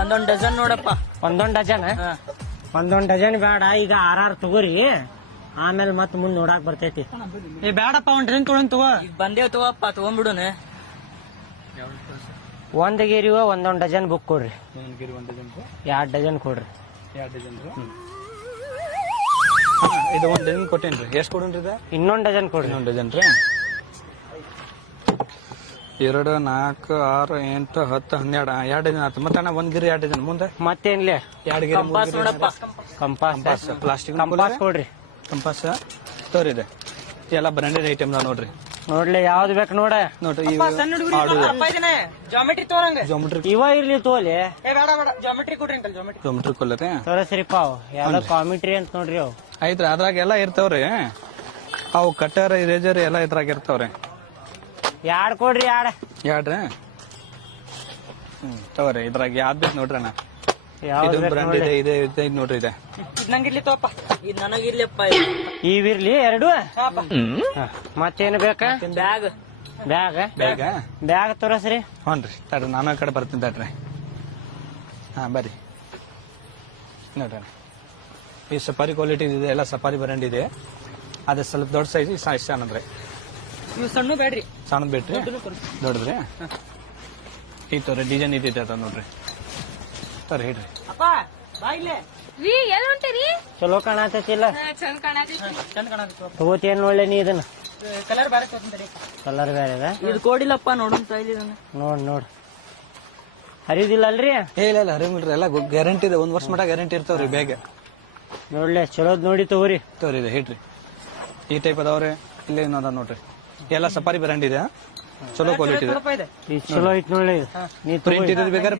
ಒಂದೊಂದ್ ಡಜನ್ ನೋಡಪ್ಪ. ಒಂದೊಂದ್ ಡಜನ್ ಒಂದೊಂದ್ ಡಜನ್ ಬೇಡ, ಈಗ ಆರಾರು ತಗೋರಿ, ಆಮೇಲೆ ಮತ್ ಮುಂದ್ ನೋಡಾಕ್ ಬರ್ತೈತಿ. ಏ ಬ್ಯಾಡಪ್ಪ, ಒಂದ್ ಡಜನ್ ತೊಗೊಂಡ್ ತಗೋ. ಈಗ ಬಂದೇವ್ ತಗೋಪ್ಪ, ತಗೊಂಡ್ಬಿಡುನೆ. ಒಂದ್ ಗಿರಿವ ಒಂದೊಂದ್ ಡಜನ್ ಬುಕ್ ಕೊಡ್ರಿ. ಒಂದ್ ಡಜನ್ 2 ಡಜನ್ ಕೊಡ್ರಿ. 2 ಡಜನ್ ಇದು ಒಂದ್ ಡಜನ್ ಕೊಟ್ಟೇನ್ರಿ. ಎಷ್ಟ್ ಕೊಡೋನ್ರಿ ಇದು? ಇನ್ನೊಂದ್ ಡಜನ್ ಕೊಡ್ರಿ. ಇನ್ನೊಂದ್ ಡಜನ್ ರೀ. 2, 4, 6, 8, 10, 12 2 ಡಜನ್ ಆಯ್ತು. ಮತ್ತೆ ಒಂದ್ ಗಿರಿ 2 ಡಜನ್ ಮುಂದೆ ಮತ್ತೇನ್ಲಿ 2 ಗಿರಿ ಕಂಪಾಸ್ ನೋಡಪ್ಪ. ಕಂಪಾಸ್ ಪ್ಲಾಸ್ಟಿಕ್ ಕಂಪಾಸ್ ಕೊಡ್ರಿ. ಕಂಪಾಸ್ ತೋರಿ ಇದೆ. ಎಲ್ಲ ಬ್ರಾಂಡೆಡ್ ಐಟಮ್ ನೋಡ್ರಿ. ನೋಡ್ಲಿ ಯಾವ್ದು ಬೇಕು ನೋಡ. ನೋಡ್ರಿ ಜಾಮೆಟ್ರಿ ತೋರಂಗ. ಜೋಮೆಟ್ರಿ ಇವ ಇರ್ಲಿ ತೋಲಿ. ಬೇಡ ಬೇಡ, ಜಾಮೆಟ್ರಿ ಕೊಡ್ರಿ ಅಂಕಲ್. ಜೋಮೆಟ್ರಿ ಕೊಲ್ಲರಿ ತೋರಸ್ರಿಪ್ಪ ಅವ್ ಎಲ್ಲ ಕಾಮಿಟ್ರಿ ಅಂತ ನೋಡ್ರಿ. ಅವ್ ಐತ್ರಿ, ಅದ್ರಾಗ ಎಲ್ಲ ಇರ್ತಾವ್ರಿ. ಅವು ಕಟ್ಟರ್ ಇರೇಜರ್ ಎಲ್ಲ ಇದ್ರಾಗ ಇರ್ತಾವ್ರಿ. 2 ಕೊಡ್ರಿ. 2 ತಗೋರಿ. ಇದ್ರಾಗ ಯಾವ್ದು ಬೇಕು ನೋಡ್ರಿ ಅಣ್ಣ. ಯಾವ್ದು ಇದು ಬ್ರಾಂಡ್ ಇದೆ, ಇದೆ ಇದೆ ನೋಡ್ರಿ. ಇದೆ ಇದ್ ನಂಗಿರ್ಲಿ ತೋಪ. ಇದ್ ನನಗಿರ್ಲಿಪ್ಪ. ಇವಿರ್ಲಿ 2. ಮತ್ತೇನು ಬೇಕಾ? ಬ್ಯಾಗ್ ಬ್ಯಾಗ್ ಬೇಗ ಬ್ಯಾಗ್ ತೋರಸ್ರಿ. ಹ್ಞೂನ್ರಿ. ತಡ್ರಿ, ನಾನು ಆ ಕಡೆ ಬರ್ತೀನಿ ತಡ್ರಿ. ಹಾ ಬರ್ರಿ ನೋಡ್ರಿ. ಈ ಸಫಾರಿ ಕ್ವಾಲಿಟಿ ಇದೆ, ಎಲ್ಲ ಸಫಾರಿ ಬ್ರ್ಯಾಂಡ್ ಇದೆ. ಅದೇ ಸ್ವಲ್ಪ ದೊಡ್ಡ ಸೈಜ್ ಸಣ್ಣದ್ರಿ. ಇವ್ ಸಣ್ಣ ಬ್ಯಾಡ್ರಿ, ಸಣ್ಣದ್ ಬಿಟ್ರಿ ದೊಡ್ಡದ್ರಿ. ಈ ತರ ಡಿಸೈನ್ ಇದೆ ಅದ ನೋಡ್ರಿ. ಸರಿ ಹೇಳ್ರಿ. ಅಪ್ಪ ಬಾ ಇಲ್ಲೇ. ರೀ ಎಲ್ ಹೊಂಟಿರಿ? ಚಲೋ ಕಾಣತೈತಿಲ್ಲ? ಚಂದ ಕಾಣತೈತಿ. ಚಂದ ಕಾಣತ್ತೆ. ತಗೋತೇನ್ ಒಳ್ಳೆ ನೀ ಇದನ್ನ. ಕಲರ್ ಬೇರೆ ತಗೊಂಡ್ರಿ. ಕಲರ್ ಬೇರೆ ಅದ. ಇದು ಕೊಡಿಲ್ಲಪ್ಪ, ನೋಡೋಣ ತಾಯಿಲಿ. ನೋಡ್ ಹರಿದಿಲ್ಲ ಅಲ್ರಿ? ಇಲ್ಲ ಹರಿಮಿಲ್ರಿ. ಎಲ್ಲ ಗ್ಯಾರಂಟಿ ಇದೆ. 1 ವರ್ಷ ಮಟ ಗ್ಯಾರಂಟಿ ಇರ್ತಾವ್ರಿ. ಬೇಗ ನೋಡ್ಲೆ ಚಲೋದ್ ನೋಡಿ ತಗೋರಿ. ತೋರಿ ಇದೆ ಹೇಳ್ರಿ. ಈ ಟೈಪ್ ಅದಾವ್ರಿ. ಇಲ್ಲೇ ಏನದ ನೋಡ್ರಿ. ಎಲ್ಲ ಸಫಾರಿ ಬ್ರ್ಯಾಂಡ್ ಇದೆ. ಚಲೋ ಕ್ವಾಲಿಟಿ ಇದೆ. ಇದೆ. ಇದು ಚಲೋ ಐತ್ ನೋಡ್ಲಿ. ನೀ ಪ್ರಿಂಟ್ ಇದೆ ಬೇಕಾದ್ರೆ